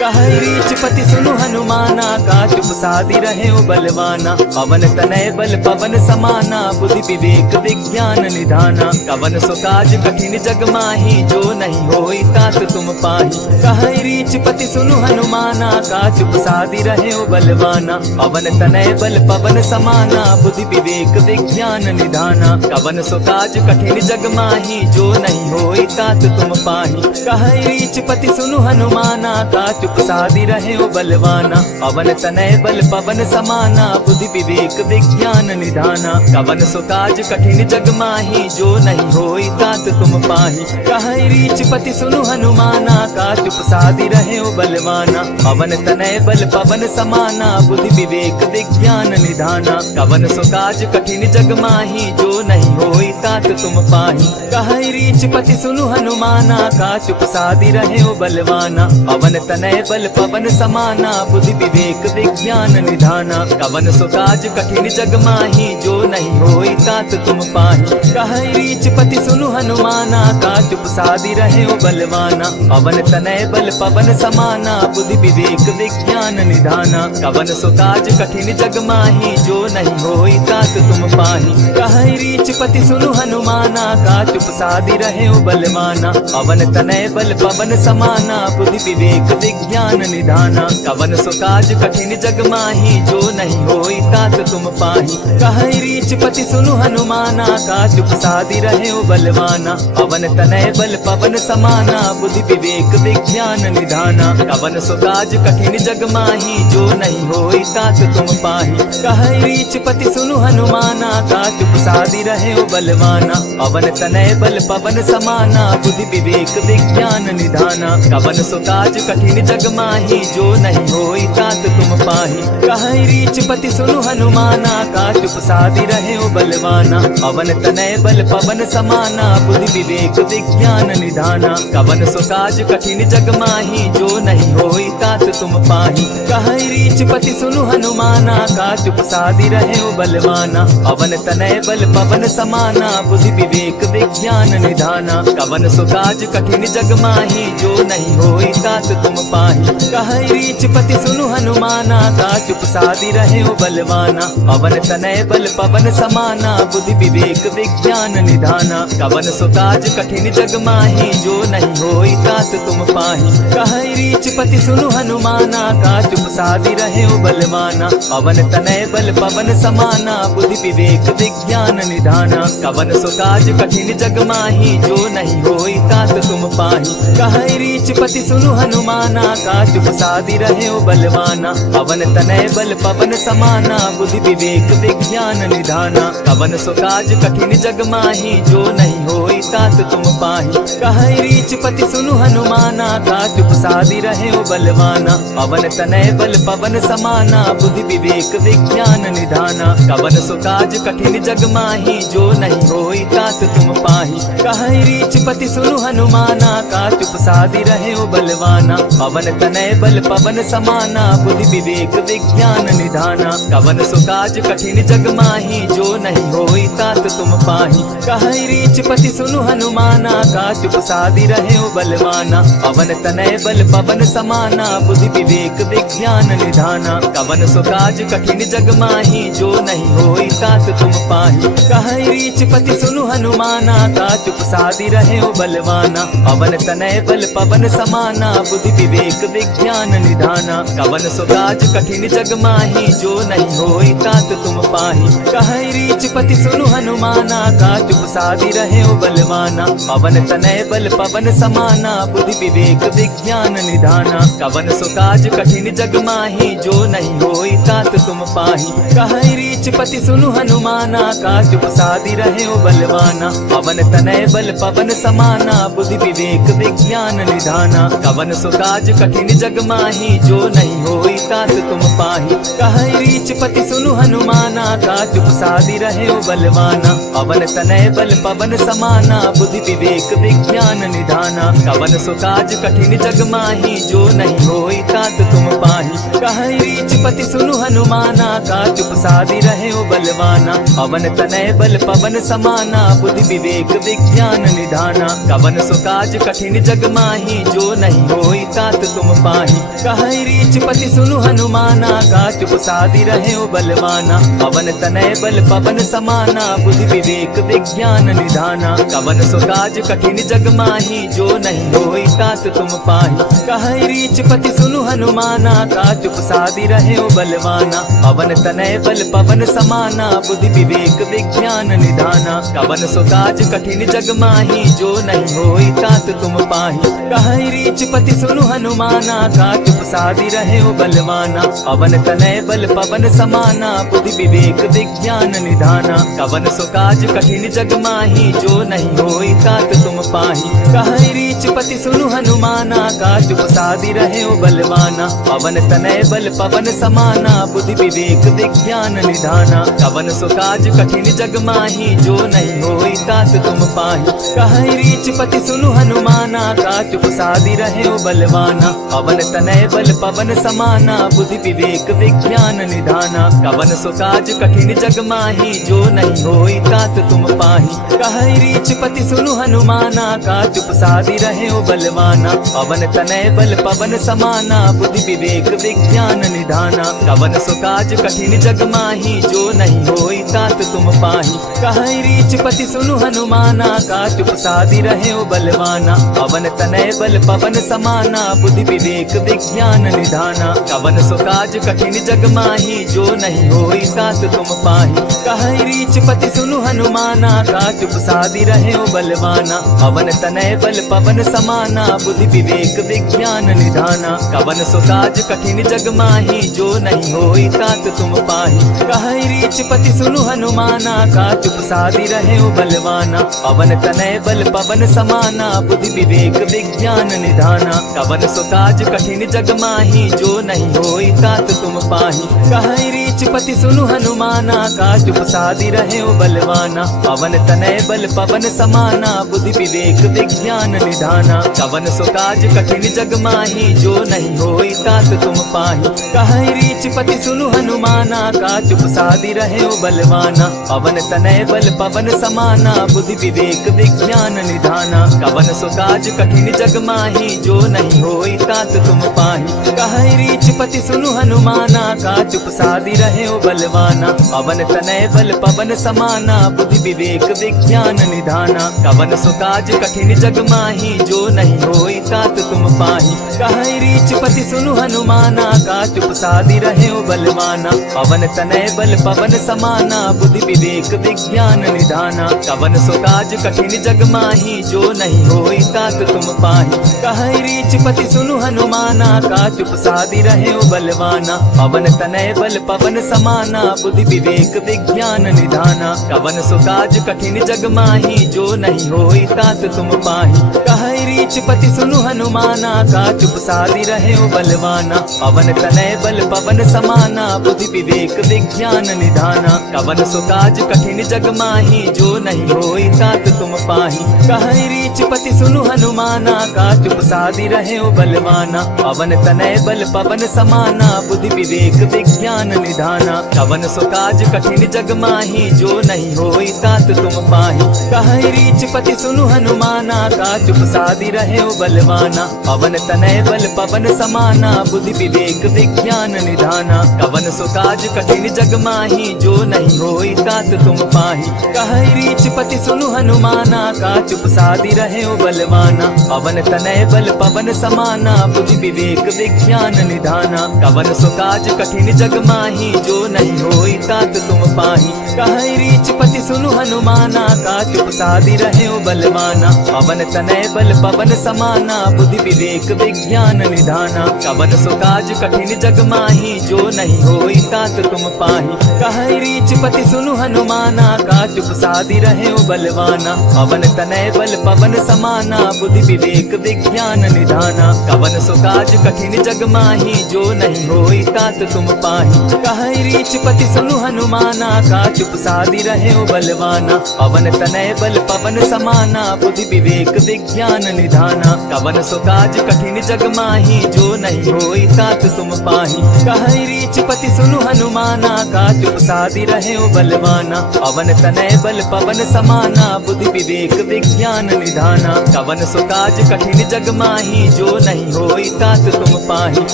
कहै रीच पति सुनु हनुमाना, का चुप सादी रहे ओ बलवाना। पवन तनय बल पवन समाना, बुद्धि विवेक विज्ञान निधाना। कवन सो काज कठिन जग माही, जो नहीं होई तात तुम पाही। कहै रीच पति सुनु हनुमाना, का चुप सादी रहे ओ बलवाना। पवन तनय बल पवन समाना, बुद्धि विवेक विज्ञान निधाना। कवन सो काज कठिन जग माही, जो नहीं होई तात तुम पाही। कहै रीच पति सुनु हनुमाना, का चुप सादी रहे ओ बलवाना। पवन तनय बल पवन समाना, बुद्धि विवेक विज्ञान निधाना। कवन सो काज कठिन जग माही, जो नहीं होई तात तुम पाही। कहै रीच पति सुनु हनुमाना, का चुप सादी रहे ओ बलवाना। पवन तनय बल पवन समाना, बुद्धि विवेक विज्ञान निधाना। कवन सो काज कठिन जग माही, जो नहीं होई तात तुम पाही। कहै रीच पति सुनु हनुमाना, का चुप सादी रहे ओ बलवाना। पवन तनय बल पवन समाना, बुद्धि विवेक विज्ञान निधाना। कवन सो काज कठिन जग माही, जो नहीं होई तात तुम पाही। कहै रीच पति सुनु हनुमाना, का चुप सादी रहे ओ बलवाना। पवन तनय बल पवन समाना, बुद्धि विवेक विज्ञान निधाना। कवन सो काज कठिन जग माही, जो नहीं होई तात तुम पाही। कहै रीच पति सुनु हनुमाना, का चुप सादी रहे ओ बलवाना। पवन तनय बल पवन समाना, बुद्धि विवेक विज्ञान निधाना। कवन सो काज कठिन जग माही, जो नहीं होई तात तुम पाही। कहै रीच पति सुनु हनुमाना, का चुप सादी रहे ओ बलवाना। पवन तनय बल पवन समाना, बुद्धि विवेक विज्ञान निधाना। कवन सो काज कठिन जग माही, जो नहीं होई तात तुम पाही। कहै रीच पति सुनु हनुमाना, का चुप सादी रहे ओ बलवाना। पवन तनय बल पवन समाना, बुद्धि विवेक विज्ञान निधाना। कवन सो काज कठिन जग माही, जो नहीं होई तात तुम पाही। कहै रीच पति सुनु हनुमाना, का चुप सादी रहे ओ बलवाना। पवन तनय बल पवन समाना, बुद्धि विवेक विज्ञान निधाना। कवन सो काज कठिन जग माही, जो नहीं होई तात तुम पाही। कहै रीच पति सुनु हनुमाना, का चुप सादी रहे ओ बलवाना। पवन तनय बल पवन समाना, बुद्धि विवेक विज्ञान निधाना। कवन सो काज कठिन जग माही, जो नहीं होई तात तुम पाही। कहै रीच पति सुनु हनुमाना, का चुप सादी रहे ओ बलवाना। पवन तनय बल पवन समाना, बुद्धि विवेक विज्ञान निधाना। कवन सो काज कठिन जग माही, जो नहीं होई तात तुम पाही। कहै रीच पति सुनु हनुमाना, का चुप सादी रहे ओ बलवाना। पवन तनय बल पवन समाना, बुद्धि विवेक विज्ञान निधाना। कवन सो काज कठिन जग माही, जो नहीं होई तात तुम पाही। कहै रीच पति सुनु हनुमाना, का चुप सादी रहे ओ बलवाना। पवन तनय बल पवन समाना, बुद्धि विवेक विज्ञान निधाना। कवन सो काज कठिन जग माही, जो नहीं होई तात तुम पाही। कहै रीच पति सुनु हनुमाना, का चुप सादी रहे ओ बलवाना। पवन तनय बल पवन समाना, बुद्धि विवेक विज्ञान निधाना। कवन सो काज कठिन जग माही, जो नहीं होई तात तुम पाही। कहै रीच पति सुनु हनुमाना, का चुप सादी रहे ओ बलवाना। पवन तनय बल पवन समाना, बुद्धि विवेक विज्ञान निधाना। कवन सो काज कठिन जग माही, जो नहीं होई तात तुम पाही। कहै रीच पति सुनु हनुमाना, का चुप सादी रहे ओ बलवाना। पवन तनय बल पवन समाना, बुद्धि विवेक विज्ञान निधाना। कवन सो काज कठिन जग माही, जो नहीं होई तात तुम पाही। कहै रीच पति सुनु हनुमाना, का चुप सादी रहे ओ बलवाना। पवन तनय बल पवन समाना, बुद्धि विवेक विज्ञान निधाना। कवन सो काज कठिन जग माही, जो नहीं होई तात तुम पाही। कहै रीच पति सुनु हनुमाना, का चुप सादी रहे ओ बलवाना। पवन तनय बल पवन समाना, बुद्धि विवेक विज्ञान निधाना। कवन सो काज कठिन जग माही, जो नहीं होई तात तुम पाही। कहै रीच पति सुनु हनुमाना, का चुप सादी रहे ओ बलवाना। पवन तनय बल पवन समाना, बुद्धि विवेक विज्ञान निधाना। कवन सो काज कठिन जग माही, जो नहीं होई तात तुम पाही। कहै रीच पति सुनु हनुमाना, का चुप सादी रहे ओ बलवाना। पवन तनय बल पवन समाना, बुद्धि विवेक विज्ञान निधाना। कवन सो काज कठिन जग माही, जो नहीं होई तात तुम पाही। कहै रीच रीच पति सुनु हनुमाना, का चुप सादी रहे ओ बलवाना। पवन तनय बल पवन समाना, बुद्धि विवेक विज्ञान निधाना। कवन सो काज कठिन जग माही, जो नहीं होई तात तुम पाही। कहै रीच पति सुनु हनुमाना, का चुप सादी रहे ओ बलवाना। पवन तनय बल पवन समाना, बुद्धि विवेक विज्ञान निधाना। कवन सो काज कठिन जग माही, जो नहीं होई तात तुम पाही। कहै रीच पति सुनु हनुमाना, का चुप सादी रहे ओ बलवाना। पवन तनय बल पवन समाना, बुद्धि विवेक विज्ञान निधाना। कवन सो काज कठिन जग माही, जो नहीं होई तात तुम पाही। कहै रीच पति सुनु हनुमाना, का चुप सादी रहे ओ बलवाना। पवन तनय बल पवन समाना, बुद्धि विवेक विज्ञान निधाना। कवन सो काज कठिन जग माही, जो नहीं होई तात तुम पाही। कहै रीच पति सुनु हनुमाना, का चुप सादी रहे ओ बलवाना। पवन तनय बल पवन समाना, बुद्धि विवेक विज्ञान निधाना। कवन सो काज कठिन जग माही, जो नहीं होई तात तुम पाही। कहै रीच पति सुनु हनुमाना, का चुप सादी रहे ओ बलवाना। पवन तनय बल पवन समाना, बुद्धि विवेक विज्ञान निधाना। कवन सो काज कठिन जग माही, जो नहीं होई तात तुम पाही। कहै रीच पति सुनु हनुमाना, का चुप सादी रहे ओ बलवाना। पवन तनय बल पवन समाना, बुद्धि विवेक विज्ञान निधाना। कवन सो काज कठिन जग माही, जो नहीं होई तात तुम पाही। कहै रीच पति सुनु हनुमाना, का चुप सादी रहे ओ बलवाना। पवन तनय बल पवन समाना, बुद्धि विवेक विज्ञान निधाना। कवन सो काज कठिन जग माही, जो नहीं होई तात तुम पाही। कहै रीच पति सुनु हनुमाना, का चुप सादी रहे ओ बलवाना। पवन तनय बल पवन समाना, बुद्धि विवेक विज्ञान निधाना। कवन सो काज कठिन जग माही, जो नहीं होई तात तुम पाही। कहै रीच पति सुनु हनुमाना, का चुप सादी रहे ओ बलवाना। पवन तनय बल पवन समाना, बुद्धि विवेक विज्ञान निधाना। कवन सो काज कठिन जग माही, जो नहीं होई तात तुम पाही। कहै रीच पति सुनु हनुमाना, का चुप सादी रहे ओ बलवाना। पवन तनय बल पवन समाना, बुद्धि विवेक विज्ञान निधाना। कवन सो काज कठिन जग माही, जो नहीं होई तात तुम पाही। कहै रीच पति सुनु हनुमाना, का चुप सादी रहे ओ बलवाना। पवन तनय बल पवन समाना, बुद्धि विवेक विज्ञान निधाना। कवन सो काज कठिन जग माही, जो नहीं होई तात तुम पाही। कहै रीच पति सुनु हनुमाना, का चुप सादी रहे ओ बलवाना। पवन तनय बल पवन समाना, बुद्धि विवेक विज्ञान निधाना। कवन सो काज कठिन जग माही, जो नहीं होई तात तुम पाही। कहै रीच पति सुनु हनुमाना, का चुप सादी रहे ओ बलवाना। पवन तनय बल पवन समाना, बुद्धि विवेक विज्ञान निधाना। कवन सो काज कठिन जग माही, जो नहीं होई तात तुम पाही। कहै रीच पति सुनु हनुमाना, का चुप सादी रहे ओ बलवाना। पवन तनय बल पवन समाना, बुद्धि विवेक विज्ञान निधाना। कवन सो काज कठिन जग माही, जो नहीं होई तात तुम पाही। कहै रीच पति सुनु हनुमाना, का चुप सादी रहे ओ बलवाना। पवन तनय बल पवन समाना, बुद्धि विवेक विज्ञान निधाना। कवन सो काज कठिन जग माही, जो नहीं होई तात तुम पाही। कहै रीच पति सुनु हनुमाना, का चुप सादी रहे ओ बलवाना। पवन तनय बल पवन समाना, बुद्धि विवेक विज्ञान निधाना। कवन सो काज कठिन जग माही, जो नहीं होई तात तुम पाही। कहै रीच पति सुनु हनुमाना, का चुप सादी रहे ओ बलवाना। पवन तनय बल पवन समाना, बुद्धि विवेक विज्ञान निधाना। कवन सो काज कठिन जग माही, जो नहीं होई तात तुम पाही। कहै रीच पति सुनु हनुमाना, का चुप सादी रहे ओ बलवाना। पवन तनय बल पवन समाना, बुद्धि विवेक विज्ञान निधाना। कवन सो काज कठिन जग माही, जो नहीं होई तात तुम पाही। कहै रीच पति सुनु हनुमाना, का चुप सादी रहे ओ बलवाना। पवन तनय बल पवन समाना, बुद्धि विवेक विज्ञान निधाना। कवन सो काज कठिन जग माही, जो नहीं होई तात तुम पाही। कहै रीच पति सुनु हनुमाना, का चुप सादी रहे ओ बलवाना। पवन पवन तनय बल पवन समाना बुद्धि विवेक विज्ञान निधाना। कवन सो काज कठिन जग माही जो नहीं होई तात तुम पाही। कहई रीच पति सुनु हनुमाना का चुप सादी रहे ओ बलवाना। पवन तनय बल पवन समाना बुद्धि विवेक विज्ञान निधाना। कवन सो काज कठिन जग माही जो नहीं होई तात तुम पाही। कहई रीच पति सुनु हनुमाना का चुप सादी रहे ओ बलवाना। पवन तनय बल पवन समाना बुद्धि विवेक विज्ञान निधाना। कवन सो काज कठिन जग माही जो नहीं होई तात तुम पाही।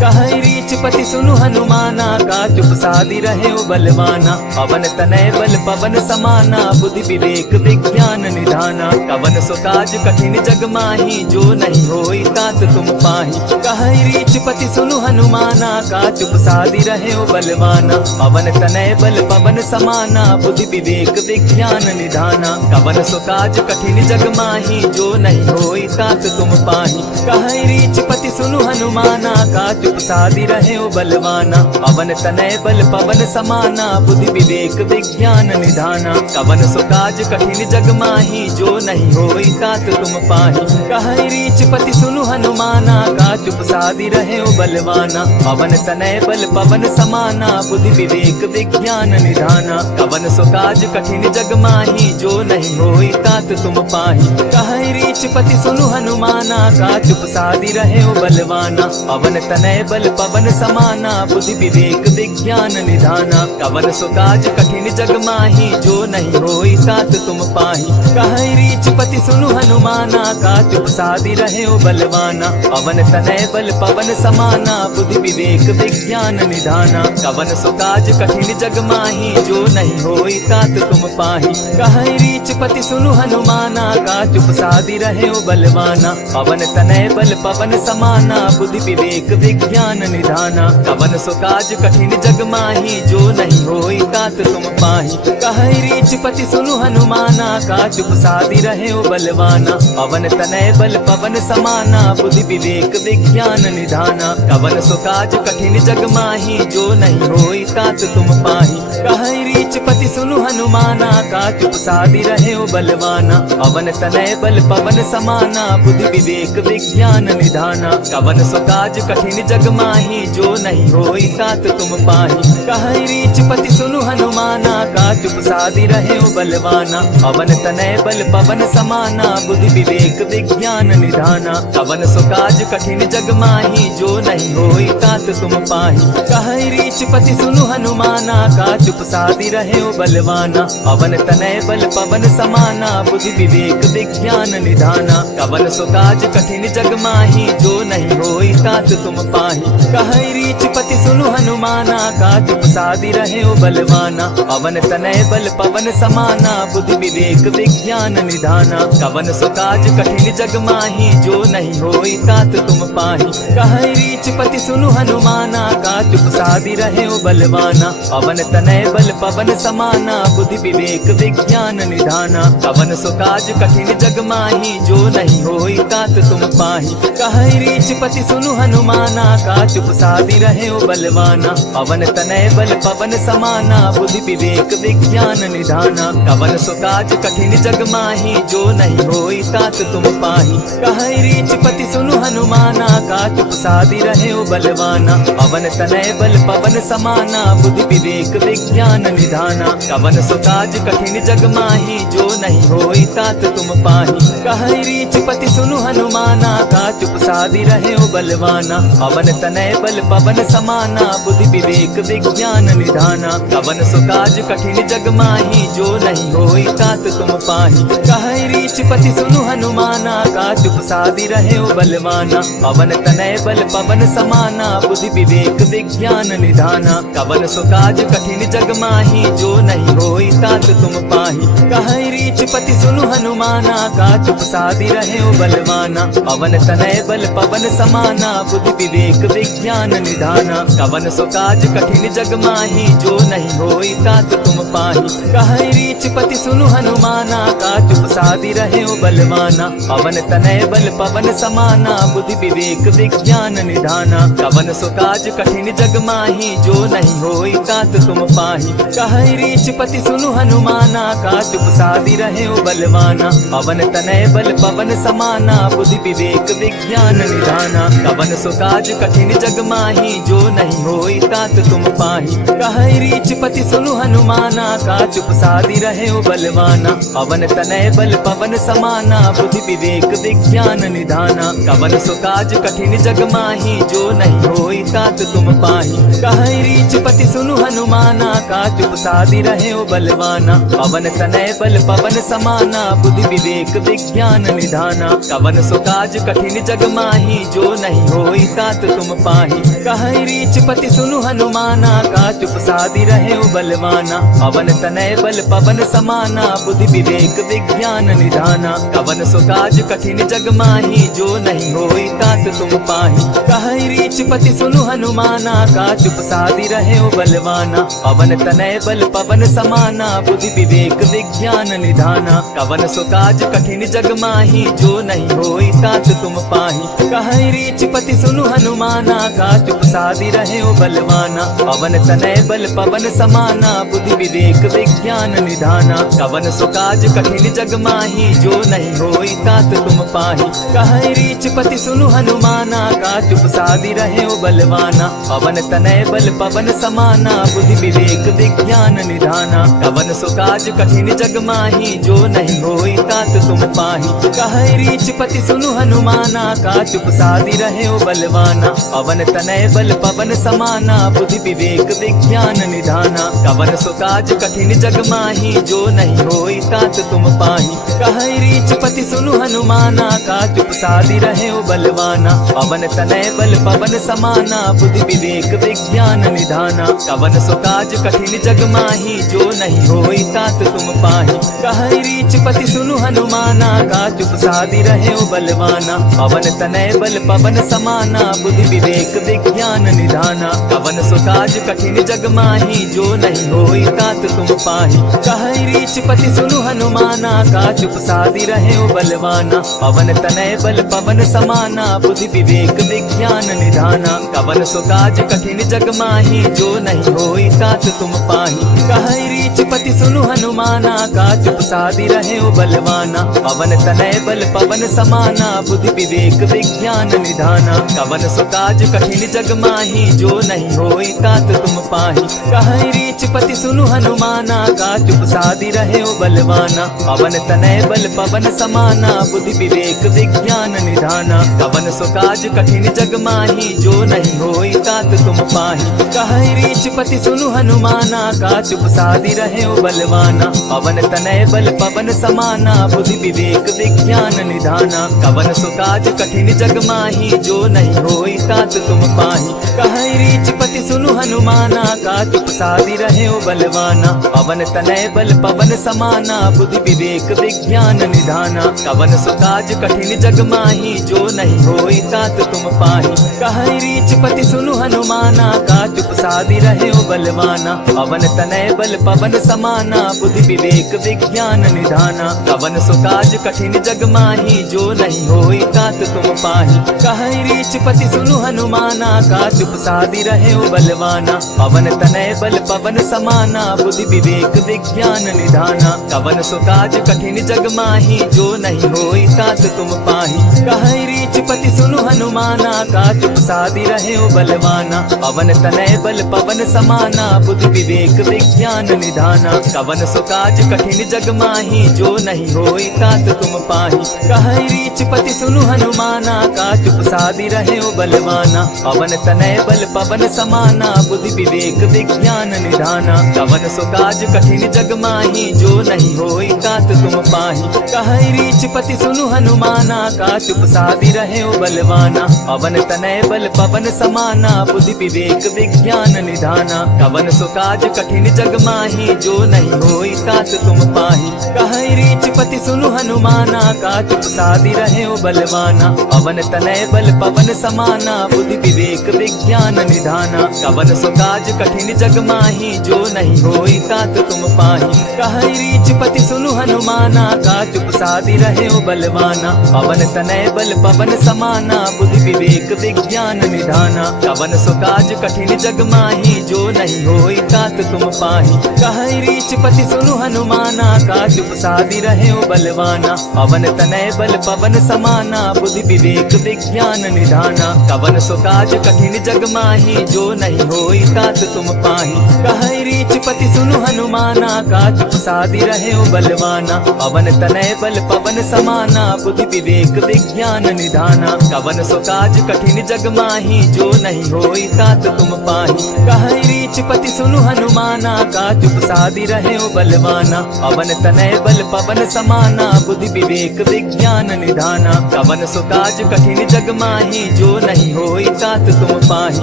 कहई रीच पति सुनु हनुमाना का चुप सादी रहे ओ बलवाना। पवन तनय बल पवन समाना बुद्धि विवेक विज्ञान निधाना। कवन सो काज कठिन जग माही जो नहीं होई तात तुम पाही। कहई रीच पति सुनु हनुमाना का चुप सादी रहे ओ बलवाना। पवन तनय बल पवन समाना बुद्धि विवेक विज्ञान निधाना। कवन सो काज कठिन जग माही जो नहीं होई तात तुम पाही। कहई रीच पति सुनु हनुमाना का चुप सादी रहे ओ बलवाना। पवन तनय बल पवन समाना बुद्धि विवेक विज्ञान निधाना। कवन सो काज कठिन जग माही जो नहीं होई तात तुम पाही। कहई रीच पति सुनु हनुमाना का चुप सादी रहे ओ बलवाना। पवन तनय बल पवन समाना बुद्धि विवेक विज्ञान निधाना। कवन सो काज कठिन जग माही जो नहीं होई तात तुम पाही। कहई रीच पति सुनु हनुमाना का चुप सादी रहे ओ बलवाना। पवन तनय बल पवन समाना बुद्धि विवेक विज्ञान निधाना। कवन सो काज कठिन जग माही जो नहीं होई तात तुम पाही। कहई रीच पति सुनु हनुमाना का चुप सादी रहे ओ बलवाना। पवन तनय बल पवन समाना बुद्धि विवेक विज्ञान निधाना। कवन सो काज कठिन जग माही जो नहीं होई तात तुम पाही। कहई रीच पति सुनु हनुमाना का चुप सादी रहे ओ बलवाना। पवन तनय बल पवन समाना बुद्धि विवेक विज्ञान निधाना। कवन सो काज कठिन जग माही जो नहीं होई तात तुम पाही। कहई रीच पति सुनु हनुमाना का चुप सादी रहे ओ बलवाना। पवन तनय बल पवन समाना बुद्धि विवेक विज्ञान निधाना। कवन सो काज कठिन जग माही जो नहीं होई तात तुम पाही। कहई रीच पति सुनु हनुमाना का चुप सादी रहे ओ बलवाना। पवन तनय बल पवन समाना बुद्धि विवेक विज्ञान निधाना। कवन सो काज कठिन जग माही जो नहीं होई तात तुम पाही। कहई रीच पति सुनु हनुमाना का चुप सादी रहे ओ बलवाना। पवन तनय बल पवन समाना बुद्धि विवेक विज्ञान निधाना। कवन सो काज कठिन जग माही जो नहीं होई तात तुम पाही। कहई रीच पति सुनु हनुमाना का चुप सादी रहे ओ बलवाना। पवन तनय बल पवन समाना बुद्धि विवेक विज्ञान निधाना। कवन सो काज कठिन जग माही जो नहीं होई तात तुम पाही। कहई रीच पति सुनु हनुमाना का चुप सादी रहे ओ बलवाना। पवन तनय बल पवन समाना बुद्धि विवेक विज्ञान निधाना। कवन सो काज कठिन जग माही जो नहीं होई तात तुम पाही। कहई रीच पति सुनु हनुमाना का चुप सादी रहे ओ बलवाना। पवन तनय बल पवन समाना बुद्धि विवेक विज्ञान निधाना। कवन सो काज कठिन जग माही जो नहीं होई तात तुम पाही। कहई रीच पति सुनु हनुमाना का चुप सादी रहे ओ बलवाना। पवन तनय बल पवन समाना बुद्धि विवेक विज्ञान निधाना। कवन सो काज कठिन जग माही जो नहीं होई तात तुम पाही। कहई रीच पति सुनु हनुमाना का चुप सादी रहे ओ बलवाना। पवन तनय बल पवन समाना बुद्धि विवेक विज्ञान निधाना। कवन सो काज कठिन जग माही जो नहीं होई तात तुम पाही। कहई रीच पति सुनु हनुमाना का चुप सादी रहे ओ बलवाना। पवन तनय बल पवन समाना बुद्धि विवेक विज्ञान निधाना। कवन सो काज कठिन जग माही जो नहीं होई तात तुम पाही। कहई रीच पति सुनु हनुमाना का चुप सादी रहे ओ बलवाना। पवन तनय बल पवन समाना बुद्धि विवेक विज्ञान निधाना। कवन सो काज कठिन जग माही जो नहीं होई तात तुम पाही। कहई रीच पति सुनु हनुमाना का चुप सादी रहे ओ बलवाना। पवन तनय बल पवन समाना बुद्धि विवेक विज्ञान निधाना। कवन सो काज कठिन जग माही जो नहीं होई तात तुम पाही। कहै रीछ पति सुनु हनुमाना, का चुप सादी रहे ओ बलवाना। पवन तनय बल पवन समाना, बुद्धि विवेक विज्ञान निधाना। कवन सो काज कठिन जग माही, जो नहीं होई तात तुम पाही। कहै रीछ पति सुनु हनुमाना, का चुप सादी रहे ओ बलवाना। पवन तनय बल पवन समाना, बुद्धि विवेक विज्ञान निधाना। कवन सो काज कठिन जग माही, जो नहीं होई तात तुम पाही। कहै रीछ पति सुनु हनुमाना, का चुप सादी रहे ओ बलवाना। पवन तनय बल पवन समाना, बुद्धि विवेक विज्ञान निधाना। कवन सो काज कठिन जग माही, जो नहीं होई तात तुम पाही। कहै रीछ पति सुनु हनुमाना, का चुप सादी रहे ओ बलवाना। पवन तनय बल पवन समाना, बुद्धि विवेक विज्ञान निधाना। कवन सो काज कठिन जग माही, जो नहीं होई तात तुम पाही। कहै रीछ पति सुनु हनुमाना, का चुप सादी रहे ओ बलवाना। पवन तनय बल पवन समाना, बुद्धि विवेक विज्ञान निधाना। कवन सो काज कठिन जग माही, जो नहीं होई तात तुम पाही। कहै रीछ पति सुनु हनुमाना, का चुप सादी रहे ओ बलवाना। पवन तनय बल पवन समाना, बुद्धि विवेक विज्ञान निधाना। कवन सो काज कठिन जग माही, जो नहीं होई तात तुम पाही। कहै रीछ पति सुनु हनुमाना, का चुप सादी रहे ओ बलवाना। पवन तनय बल पवन समाना, बुद्धि विवेक विज्ञान निधाना। कवन सो काज कठिन जग माही, जो नहीं होई तात तुम पाही। कहै रीछ पति सुनु हनुमाना, का चुप सादी रहे ओ बलवाना। पवन तनय बल पवन समाना, बुद्धि विवेक विज्ञान निधाना। कवन सो काज कठिन जग माही, जो नहीं होई तात तुम पाही। कहै रीछ पति सुनु हनुमाना, का चुप सादी रहे ओ बलवाना। पवन तनय बल पवन समाना, बुद्धि विवेक विज्ञान निधाना। कवन सो काज कठिन जग माही, जो नहीं होई तात तुम पाही। कहै रीछ पति सुनु हनुमाना, का चुप सादी रहे ओ बलवाना। पवन तनय बल पवन समाना, बुद्धि विवेक विज्ञान निधाना। कवन सो काज कठिन जग माही, जो नहीं होई तात तुम पाही। कहै रीछ पति सुनु हनुमाना, का चुप सादी रहे ओ बलवाना। पवन तनय बल पवन समाना, बुद्धि विवेक विज्ञान निधाना। कवन सो काज कठिन जग माही, जो नहीं होई तात तुम पाही। कहै रीछ पति सुनु हनुमाना, का चुप सादी रहे ओ बलवाना। पवन तनय बल पवन समाना, बुद्धि विवेक विज्ञान निधाना। कवन सो काज कठिन जग माही, जो नहीं होई तात तुम पाही। कहै रीछ पति सुनु हनुमाना, का चुप सादी रहे ओ बलवाना। पवन तनय बल पवन समाना, बुद्धि विवेक विज्ञान निधाना। कवन सो काज कठिन जग माही, जो नहीं होई तात तुम पाही। कहै रीछ पति सुनु हनुमाना, का चुप सादी रहे ओ बलवाना। पवन तनय बल पवन समाना, बुद्धि विवेक विज्ञान निधाना। कवन सो काज कठिन जग माही, जो नहीं होई तात तुम पाही। कहै रीछ पति सुनु हनुमाना, का चुप सादी रहे ओ बलवाना। पवन तनय बल पवन समाना, बुद्धि विवेक विज्ञान निधाना। कवन सो काज कठिन जग माही, जो नहीं होई तात तुम पाही। कहै रीछ पति सुनु हनुमाना, का चुप सादी रहे ओ बलवाना। पवन तनय बल पवन समाना, बुद्धि विवेक विज्ञान निधाना। कवन सो काज कठिन जग माही, जो नहीं होई तात तुम पाही। कहै रीछ पति सुनु हनुमाना, का चुप सादी रहे ओ बलवाना। पवन तनय बल पवन समाना, बुद्धि विवेक विज्ञान निधाना। कवन सो काज कठिन जग माही, जो नहीं होई तात तुम पाही। कहै रीछ पति सुनु हनुमाना, का चुप सादी रहे ओ बलवाना। पवन तनय बल पवन समाना, बुद्धि विवेक विज्ञान निधाना। कवन सो काज कठिन जग माही, जो नहीं होई तात तुम पाही। कहै रीछ पति सुनु हनुमाना, का चुप सादी रहे ओ बलवाना। पवन तनय बल पवन समाना, बुद्धि विवेक विज्ञान निधाना। कवन सो काज कठिन जग माही, जो नहीं होई तात तुम पाही। कहै रीछ पति सुनु हनुमाना, का चुप सादी रहे ओ बलवाना। पवन तनय बल पवन समाना, बुद्धि विवेक विज्ञान निधाना। कवन सो काज कठिन जग माही, जो नहीं होई तात तुम पाही। कहै रीछ पति सुनु हनुमाना, का चुप सादी रहे ओ बलवाना। पवन तनय बल पवन समाना, बुद्धि विवेक विज्ञान निधाना। कवन सो काज कठिन जग माही, जो नहीं होई तात तुम पाही। कहै रीछ पति सुनु हनुमाना, का चुप सादी रहे ओ बलवाना। पवन तनय बल पवन समाना, बुद्धि विवेक विज्ञान निधाना। कवन सो काज कठिन जग माही, जो नहीं होई तात तुम पाही। कहई रीच पति सुनु हनुमाना, का चुप सादी रहे ओ बलवाना। पवन तनय बल पवन समाना, बुद्धि विवेक विज्ञान निधाना। कवन सो काज कठिन जग माही, जो नहीं होई तात तुम पाही। कहई रीच पति सुनु हनुमाना, का चुप सादी रहे ओ बलवाना। पवन तनय बल पवन समाना, बुद्धि विवेक विज्ञान निधाना। कवन सो काज कठिन जग माही, जो नहीं होई तात तुम पाही। कहई रीच पति सुनु हनुमाना, का चुप सादी रहे ओ बलवाना। पवन तनय बल पवन समाना, बुद्धि विवेक विज्ञान निधाना। कवन सो काज कठिन जग माही, जो नहीं होई तात तुम पाही। कहई रीच पति सुनु हनुमाना, का चुप सादी रहे ओ बलवाना। पवन तनय बल पवन समाना, बुद्धि विवेक विज्ञान निधाना। कवन सो काज कठिन जग माही, जो नहीं होई तात तुम पाही।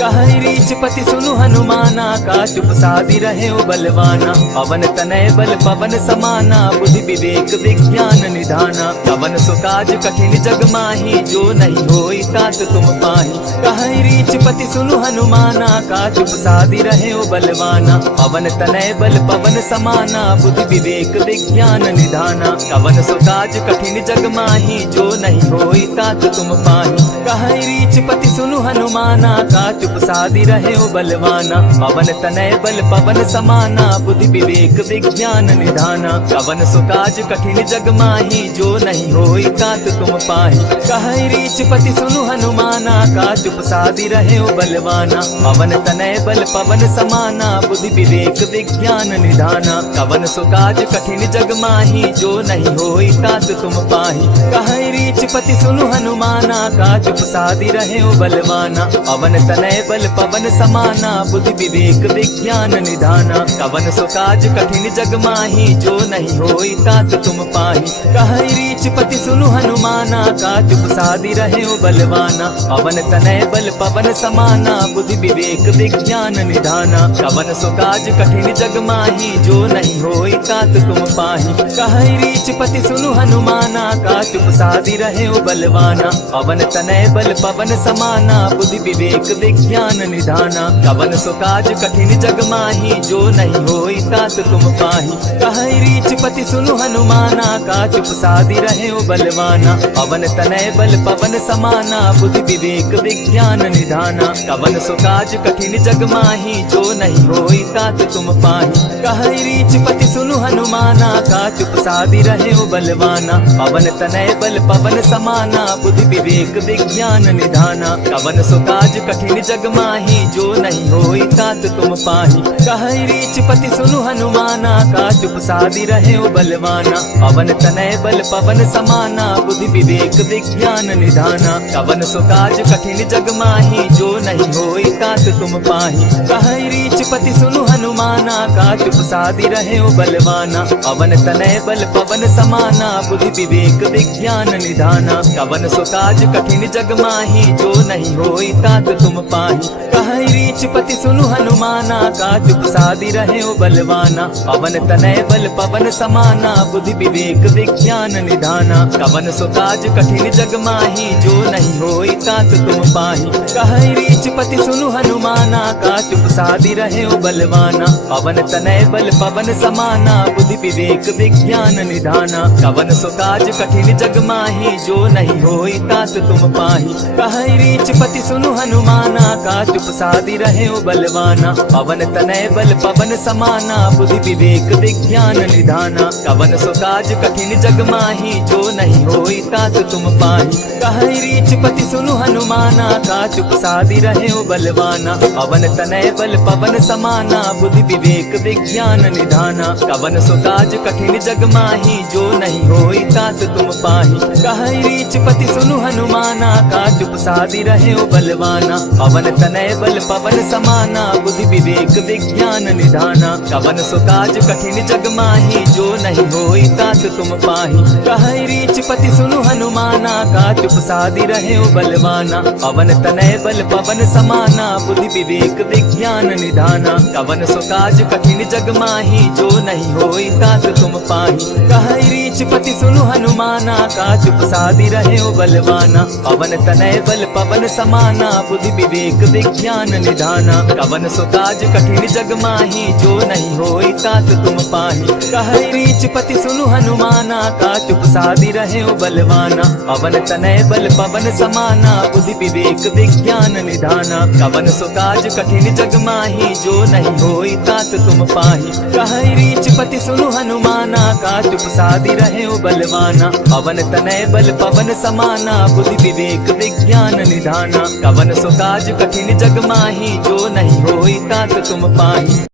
कहई रीच पति सुनु हनुमाना, का चुप सादी रहे ओ बलवाना। पवन तनय बल पवन समाना, बुद्धि विवेक विज्ञान निधाना। कवन सो काज कठिन जग माही, जो नहीं होई तात तुम पाही। कहई रीच पति सुनु हनुमाना, का चुप सादी रहे ओ बलवाना। पवन तनय बल पवन समाना, बुद्धि विवेक विज्ञान निधाना। कवन सो काज कठिन जग माही, जो नहीं होई तात तुम पाही। कहई रीच पति सुनु हनुमाना, का चुप सादी रहे ओ बलवाना। पवन तनय बल पवन समाना, बुद्धि विवेक विज्ञान निधाना। कवन सो काज कठिन जग माही, जो नहीं होई तात तुम पाही। कहई रीच पति सुनु हनुमाना, का चुप सादी रहे ओ बलवाना। पवन तनय बल पवन समाना, बुद्धि विवेक विज्ञान निधाना। कवन सो काज कठिन जग माही, जो नहीं होई तात तुम पाही। कहई रीच पति सुनु हनुमाना, का चुप सादी रहे ओ बलवाना। पवन तनय बल पवन समाना, बुद्धि विवेक विज्ञान निधाना। कवन सो काज कठिन जग माही, जो नहीं होई तात तुम पाही। कहई रीच पति सुनु हनुमाना, का चुप सादी रहे ओ बलवाना। पवन तनय बल पवन समाना, बुद्धि विवेक विज्ञान निधाना। कवन सो काज कठिन जग माही, जो नहीं होई तात तुम पाही। कहई रीच पति सुनु हनुमाना, का चुप सादी रहे ओ बलवाना। पवन तनय बल पवन समाना, बुद्धि विवेक विज्ञान निधाना। कवन सो काज कठिन जग माही, जो नहीं होई तात तुम पाही। कहई रीच पति सुनु हनुमाना, का चुप सादी रहे ओ बलवाना। पवन तनय बल पवन समाना, बुद्धि विवेक विज्ञान निधाना। कवन सो काज कठिन जग माही, जो नहीं होई तात तुम पाही। कहई रीच पति सुनु हनुमाना, का चुप सादी रहे ओ बलवाना। पवन तनय बल पवन समाना, बुद्धि विवेक विज्ञान निधाना। कवन सो काज कठिन जग माही, जो नहीं होई तात तुम पाही। कहई रीच पति सुनु हनुमाना, का चुप सादी रहे ओ बलवाना। पवन तनय बल पवन समाना, बुद्धि विवेक विज्ञान निधाना। कवन सो काज कठिन जग माही, जो नहीं होई तात तुम पाही। कहई रीच पति सुनु हनुमाना, का चुप सादी रहे ओ बलवाना। पवन तनय बल पवन समाना, बुद्धि विवेक विज्ञान निधाना। कवन सो काज कठिन जग माही, जो नहीं होई तात तुम पाही। कहई रीच पति सुनु हनुमाना, का चुप सादी रहे ओ बलवाना। पवन तनय बल पवन समाना, बुद्धि विवेक विज्ञान निधाना। कवन सो काज कठिन जग माही, जो नहीं होई तात तुम पाही। कहई रीच पति सुनु हनुमाना, का चुप सादी रहे ओ बलवाना। पवन तनय बल पवन समाना, बुद्धि विवेक विज्ञान निधाना। कवन सो काज कठिन जग माही, जो नहीं होई तात तुम पाही। कहई रीच पति सुनु हनुमाना, का चुप सादी रहे ओ बलवाना। पवन तनय बल पवन समाना, बुद्धि विवेक विज्ञान निधाना। कवन सो काज कठिन जग माही, जो नहीं होई तात तुम पाही। कहई रीच पति सुनु हनुमाना, का चुप सादी रहे ओ बलवाना। पवन तनय बल पवन समाना, बुद्धि विवेक विज्ञान निधाना। कवन सो काज कठिन जग माही, जो नहीं होई तात तुम पाही। कहई रीच पति सुनु हनुमाना, का चुप सादी रहे ओ बलवाना। पवन तनय बल पवन समाना, बुद्धि विवेक विज्ञान निधाना। कवन सो काज कठिन जग माही, जो नहीं होई तात तुम पाही। कहई रीच पति सुनु हनुमाना, का चुप चुप सादी रहे ओ बलवाना। पवन तनय बल पवन समाना, बुद्धि विवेक विज्ञान निधाना। कवन सो काज कठिन जग माही, जो नहीं होई तात तुम पाही। कहई रीच पति सुनु हनुमाना, का चुप सादी रहे ओ बलवाना। पवन तनय बल पवन समाना, बुद्धि विवेक विज्ञान निधाना। कवन सो काज कठिन जग माही, जो नहीं होई तात तुम पाही। कहई रीच पति सुनु हनुमाना, का चुप सादी रहे ओ बलवाना। पवन तनय बल पवन समाना, बुद्धि विवेक विज्ञान निधाना। कवन सो काज कठिन जग माही, जो नहीं होई तात तुम पाही। कहई रीच पति सुनु हनुमाना, का चुप सादी रहे ओ बलवाना। पवन तनय बल पवन समाना, बुद्धि विवेक विज्ञान निधाना। कवन सो काज कठिन जग माही, जो नहीं होई तात तुम पाही।